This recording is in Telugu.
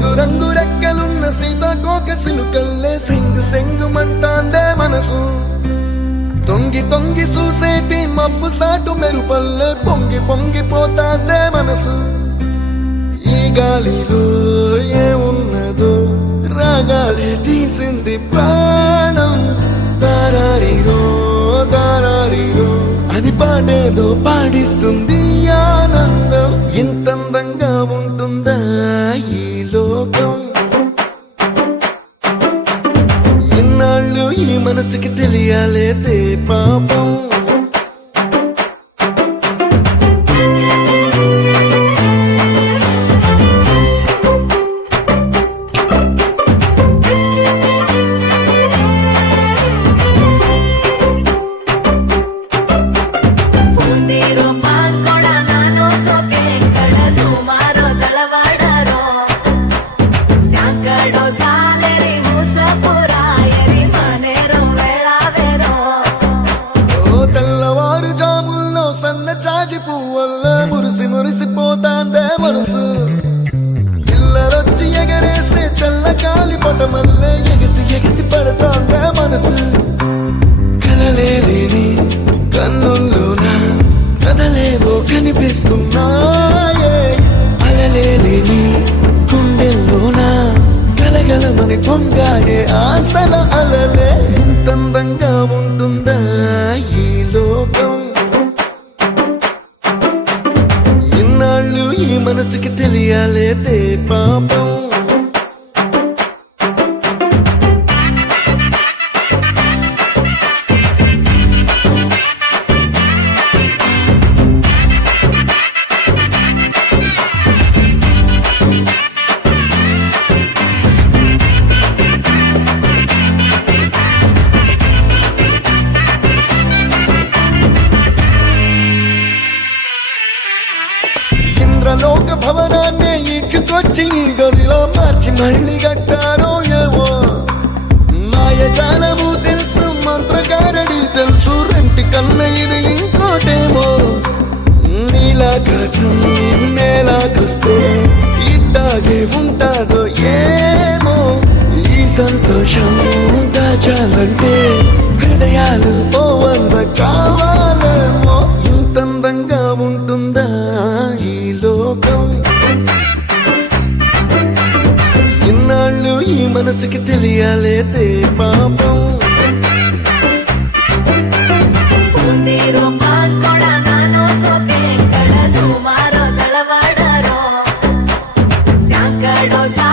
రంగు రంగు రెక్కలున్న సీతాకోక సినుకల్లే సెంగు సెంగు మంటాందే మనసు తొంగి తొంగి చూసేటి మబ్బు సాటు మెరుపల్లే పొంగి పొంగిపోతాందే మనసు ఈ గాలిలో ఏమున్నదో రాగాలే తీసింది ప్రాణం దారారిరో దారారిరో అని పాడేదో పాడిస్తుంది ఆనందం ఇంతందంగా ఉంటుందా ఈ లోకం ఇన్నాళ్ళు ఈ మనసుకి తెలియాలేదే పాపం పువ్వల్ల మురిసి మురిసిపోతాందే మనసు పిల్లలొచ్చి ఎగరేసే తెల్ల కాలి పటమల్లే ఎగిసి ఎగిసి పడతాందే మనసు కలలేని కన్నుల్లోన కదలేవో కనిపిస్తున్నాయే అలలేని గుండెల్లోన గలగలమని పొంగాయే ఆశల అలలే ఇంతందంగా ఉంటుందా ఈ లోకం ఈ మనసుకి తెలియాలేదే పాపం లోక భవనాన్ని ఈడ్చుకొచ్చి గదిలో మార్చి మళ్ళీ కట్టారో ఏమో మాయజాలము తెలుసు మంత్రకారడి తెలుసు రెంటి కన్న ఇది ఇంకోటేమో నీలాకాశం నేలాకొస్తే ఇట్టాగే ఉంటాదో ఏమో ఈ సంతోషం దాచాలంటే హృదయాలు ఓ వంద కావాలేమో ఇంతందంగా ఉంటుందా ఈ లోకం ఇన్నాళ్ళు ఈ మనసుకి తెలియాలేదే పాపం Dos